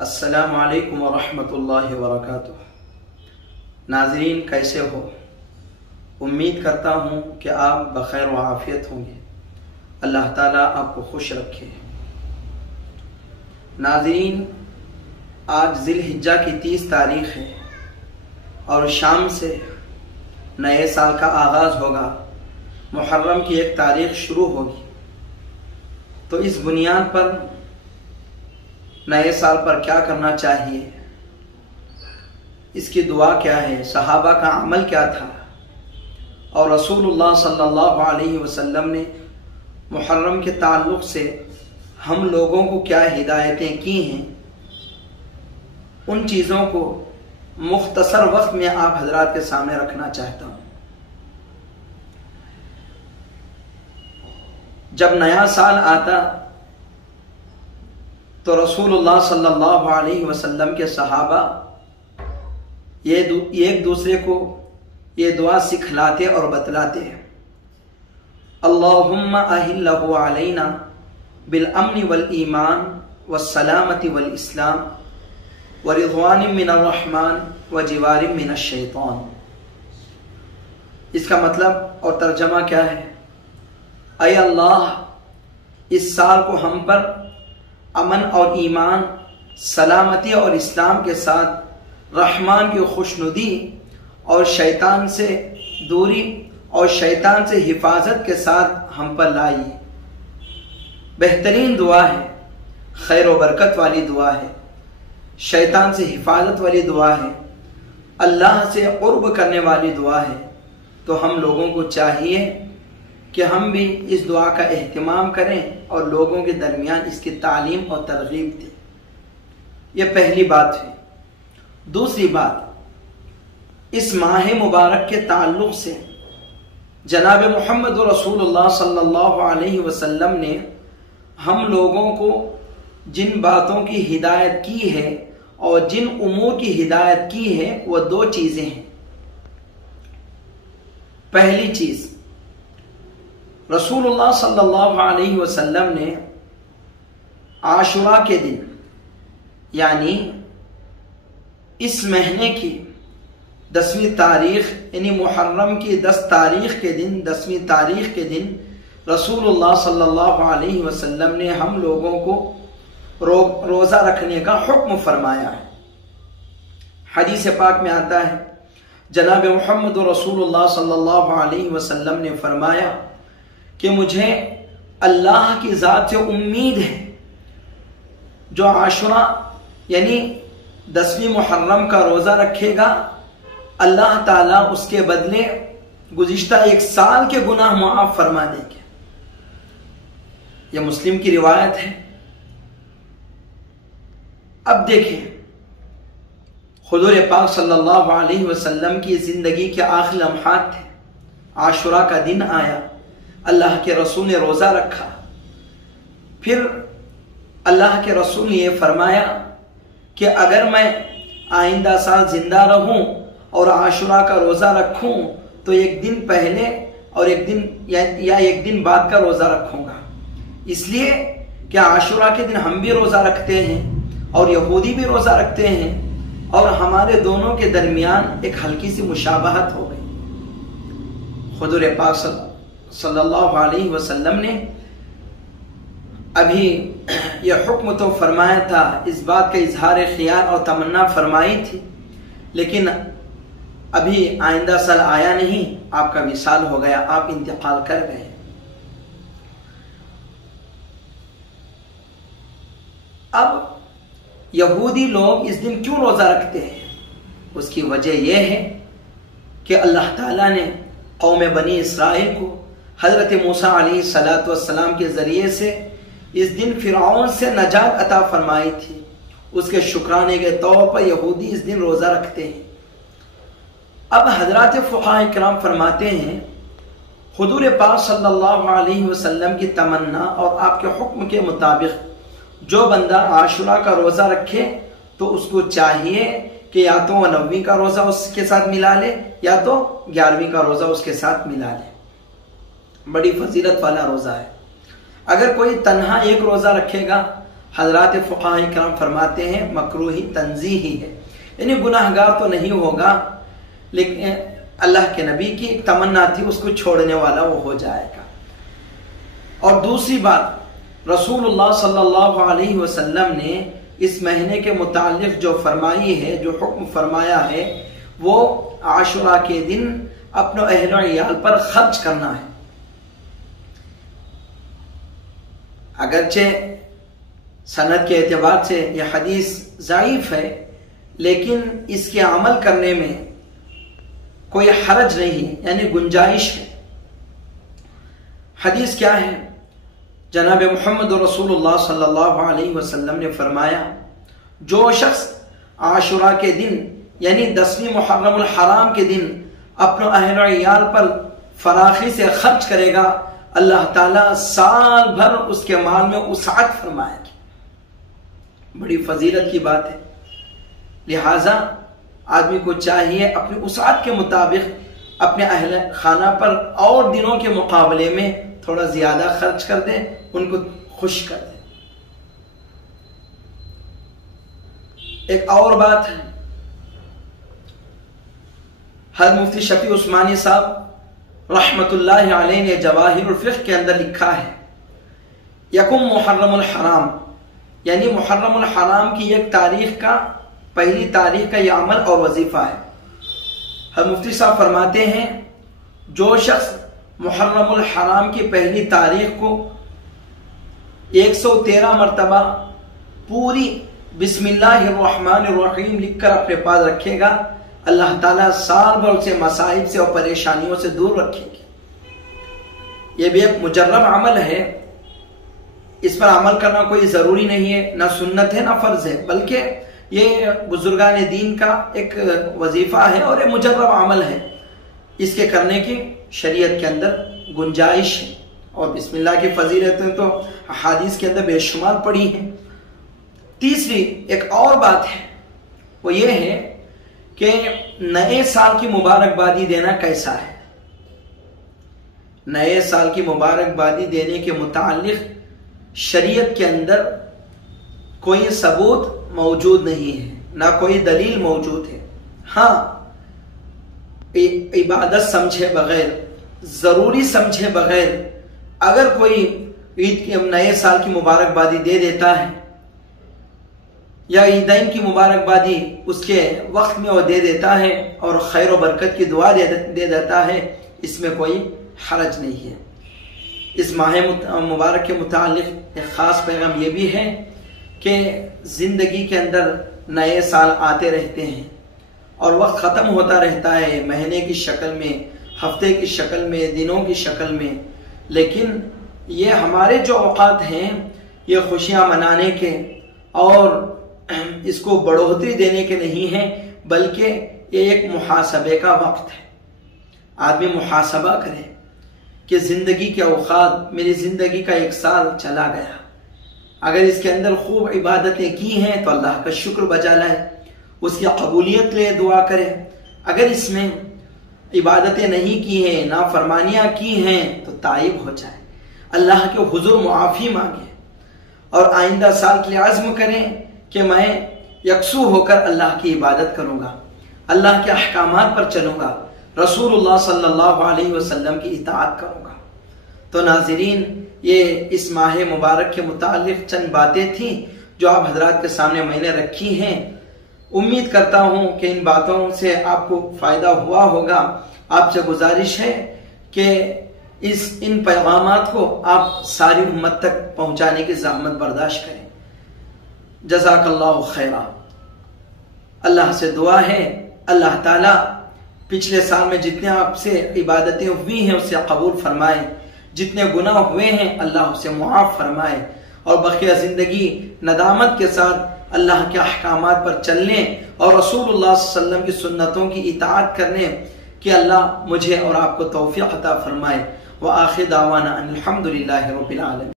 अस्सलामु अलैकुम वरहमतुल्लाहि वबरकातुह। नाज़रीन, कैसे हो? उम्मीद करता हूँ कि आप बखैर व आफ़ियत होंगे। अल्लाह ताला आपको खुश रखे। नाज़रीन, आज ज़िलहिज्जा की 30 तारीख़ है और शाम से नए साल का आगाज़ होगा। मुहर्रम की 1 तारीख़ शुरू होगी। तो इस बुनियाद पर नए साल पर क्या करना चाहिए, इसकी दुआ क्या है, सहाबा का अमल क्या था और रसूलुल्लाह सल्लल्लाहु अलैहि वसल्लम ने मुहर्रम के ताल्लुक़ से हम लोगों को क्या हिदायतें की हैं, उन चीज़ों को मुख्तसर वक्त में आप हजरात के सामने रखना चाहता हूँ। जब नया साल आता तो रसूलुल्लाह सल्लल्लाहु अलैहि वसल्लम के सहाबा ये एक दूसरे को ये दुआ सिखलाते और बतलाते हैं। अल्लाहुम्मा अहिल्लहु अलैना बिल अम्नि वल ईमान वस्सलामति वल इस्लाम व रिज़वानिम मिनर रहमान व जिवारिम मिनश शैतान। इसका मतलब और तर्जमा क्या है? ऐ अल्लाह, इस साल को हम पर अमन और ईमान, सलामती और इस्लाम के साथ रहमान की खुशनुदी और शैतान से दूरी और शैतान से हिफाजत के साथ हम पर लाइए। बेहतरीन दुआ है, खैर व बरकत वाली दुआ है, शैतान से हिफाजत वाली दुआ है, अल्लाह से क़ुर्ब करने वाली दुआ है। तो हम लोगों को चाहिए कि हम भी इस दुआ का एहतिमाम करें और लोगों के दरमियान इसकी तालीम और तरगीब दें। यह पहली बात है। दूसरी बात, इस माह मुबारक के ताल्लुक़ से जनाब मोहम्मद रसूलुल्लाह सल्लल्लाहु अलैहि वसल्लम ने हम लोगों को जिन बातों की हिदायत की है और जिन उमूर की हिदायत की है वह 2 चीज़ें हैं। पहली चीज़, रसूलुल्लाह सल्लल्लाहु अलैहि वसल्लम ने आशुरा के दिन यानी इस महीने की 10वीं तारीख यानी मुहर्रम की 10 तारीख के दिन 10वीं तारीख के दिन रसूलुल्लाह सल्लल्लाहु अलैहि वसल्लम ने हम लोगों को रोज़ा रखने का हुक्म फरमाया है। हदीस पाक में आता है, जनाब मुहम्मद रसूलुल्लाह सल्लल्लाहु अलैहि वसल्लम ने फरमाया कि मुझे अल्लाह की ज़ात से उम्मीद है, जो आशुरा यानी 10वीं मुहर्रम का रोज़ा रखेगा, अल्लाह ताला उसके बदले गुज़िश्ता 1 साल के गुनाह मुआफ़ फरमा देंगे। यह मुस्लिम की रिवायत है। अब देखें, हुज़ूर पाक सल्लल्लाहु अलैहि वसल्लम की ज़िंदगी के आखिरी लम्हात थे। आशुरा का दिन आया, अल्लाह के रसूल ने रोज़ा रखा। फिर अल्लाह के रसूल ने यह फरमाया कि अगर मैं आइंदा साल जिंदा रहूं और आशुरा का रोज़ा रखूं तो 1 दिन पहले और 1 दिन या 1 दिन बाद का रोज़ा रखूंगा। इसलिए कि आशुरा के दिन हम भी रोज़ा रखते हैं और यहूदी भी रोज़ा रखते हैं और हमारे दोनों के दरमियान एक हल्की सी मुशाबहत हो गई। हुज़ूर पाक सल्लल्लाहु अलैहि वसल्लम ने अभी यह हुक्म तो फरमाया था, इस बात का इजहार ख्याल और तमन्ना फरमाई थी, लेकिन अभी आइंदा साल आया नहीं, आपका विसाल हो गया, आप इंतकाल कर गए। अब यहूदी लोग इस दिन क्यों रोज़ा रखते हैं? उसकी वजह यह है कि अल्लाह ताला ने कौम बनी इसराइल को हज़रत मूसा अलैहिस्सलातु वस्सलाम के ज़रिए से इस दिन फ़िरऔन से नजात अता फरमाई थी। उसके शुक्राने के तौर पर यहूदी इस दिन रोज़ा रखते हैं। अब हज़रात फ़ुक़हा इकराम फरमाते हैं, हुज़ूर पाक सल्लल्लाहु अलैहि वसल्लम की तमन्ना और आपके हुक्म के मुताबिक जो बंदा आशुरा का रोज़ा रखे तो उसको चाहिए कि या तो 9वीं का रोज़ा उसके साथ मिला ले या तो 11वीं का रोज़ा उसके साथ मिला ले। बड़ी फजीलत वाला रोज़ा है। अगर कोई तन्हा 1 रोज़ा रखेगा हजरात फुक़हा किराम फरमाते हैं मकरूही तंज़ीही है, यानी गुनाहगार तो नहीं होगा, लेकिन अल्लाह के नबी की एक तमन्ना थी उसको छोड़ने वाला वो हो जाएगा। और दूसरी बात, रसूलुल्लाह सल्लल्लाहु अलैहि वसल्लम ने इस महीने के मुतालिक जो फरमाई है, जो हुक्म फरमाया है, वो आशुरा के दिन अपने अहल इयाल पर खर्च करना है। अगरचे सनद के एतबार से यह हदीस ज़ईफ है, लेकिन इसके अमल करने में कोई हरज नहीं है, यानी गुंजाइश है। हदीस क्या है? जनाब मोहम्मद रसूलुल्लाह सल्लल्लाहु अलैहि वसल्लम ने फरमाया, जो शख्स आशुरा के दिन यानी 10वीं मुहर्रमुल हराम के दिन अपने अहल इयाल पर फराखी से खर्च करेगा, अल्लाह ताला साल भर उसके माल में उसात फरमाएगी। बड़ी फजीलत की बात है। लिहाजा आदमी को चाहिए अपने उसात के मुताबिक अपने अहल खाना पर और दिनों के मुकाबले में थोड़ा ज्यादा खर्च कर दे, उनको खुश कर दे। एक और बात है, हज़रत मुफ्ती शफी उस्मानी साहब रहमतुल्लाहि अलैहि ने जवाहिरुल फ़िक़्ह के अंदर लिखा है, यकुम मुहर्रमुल हराम, यानी मुहर्रमुल हराम की एक तारीख का, पहली तारीख का यह अमल और वजीफा है। हज़रत मुफ्ती साहब फरमाते हैं, जो शख्स मुहर्रमुल हराम की पहली तारीख को 113 मरतबा पूरी बिस्मिल्लाहिर्रहमानिर्रहीम लिखकर अपने पास रखेगा, अल्लाह ताला साल भर उसे मसाइब से और परेशानियों से दूर रखेगी। यह भी एक मुजर्रब अमल है, इस पर अमल करना कोई ज़रूरी नहीं है, ना सुन्नत है ना फ़र्ज है, बल्कि ये बुजुर्गान दीन का एक वजीफ़ा है और एक मुजर्रब अमल है। इसके करने की शरीयत के अंदर गुंजाइश है और बिस्मिल्लाह की फजीलतें तो हदीस के अंदर बेशुमार पड़ी हैं। तीसरी एक और बात है, वो ये है कि नए साल की मुबारकबादी देना कैसा है। नए साल की मुबारकबादी देने के मुतालिक शरीयत के अंदर कोई सबूत मौजूद नहीं है, ना कोई दलील मौजूद है। हाँ, इबादत समझे बगैर, जरूरी समझे बगैर अगर कोई ईद के नए साल की मुबारकबादी दे देता है या ईदैन की मुबारकबादी उसके वक्त में वो दे देता है और खैर और बरकत की दुआ दे देता है, इसमें कोई हरज नहीं है। इस माह मुबारक के मुतालिक एक ख़ास पैगाम ये भी है कि ज़िंदगी के अंदर नए साल आते रहते हैं और वक्त ख़त्म होता रहता है, महीने की शक्ल में, हफ्ते की शक्ल में, दिनों की शक्ल में, लेकिन ये हमारे जो औकात हैं ये खुशियाँ मनाने के और इसको बढ़ोतरी देने के नहीं हैं, बल्कि ये एक मुहासबे का वक्त है। आदमी मुहासबा करे कि ज़िंदगी के औकात, मेरी ज़िंदगी का एक साल चला गया, अगर इसके अंदर खूब इबादतें की हैं तो अल्लाह का शुक्र बजा लाए, उसकी कबूलियत ले दुआ करे। अगर इसमें इबादतें नहीं की हैं, नाफरमानियाँ की हैं, तो ताइब हो जाए, अल्लाह के हुजूर मुआफ़ी मांगे और आइंदा साल के लिए आज़्म करें कि मैं यकसू होकर अल्लाह की इबादत करूँगा, अल्लाह के अहकामात पर चलूँगा, रसूलुल्लाह सल्लल्लाहु अलैहि वसल्लम की इताअत करूँगा। तो नाज़रीन, ये इस माह मुबारक के मुतालिक चंद बातें थी जो आप हजरात के सामने मैंने रखी हैं। उम्मीद करता हूँ कि इन बातों से आपको फ़ायदा हुआ होगा। आपसे गुजारिश है कि इन पैगामात को आप सारी उम्मत तक पहुँचाने की ज़हमत बर्दाश्त करें। जज़ाकल्लाहु खैरा। अल्लाह से दुआ है अल्लाह ताला पिछले साल में जितने आपसे इबादतें हुई हैं उसे कबूल फरमाए, जितने गुनाह हुए हैं अल्लाह उसे मुआफ़ फरमाए और बक़िया ज़िंदगी नदामत के साथ अल्लाह के अहकामात पर चलने और रसूलुल्लाह सल्लल्लाहु अलैहि वसल्लम की सुन्नतों की इताअत करने कि अल्लाह मुझे और आपको तौफ़ीक़ अता फरमाए। व आखिर दावाना अनिल हम्दुलिल्लाहि रब्बिल आलमीन।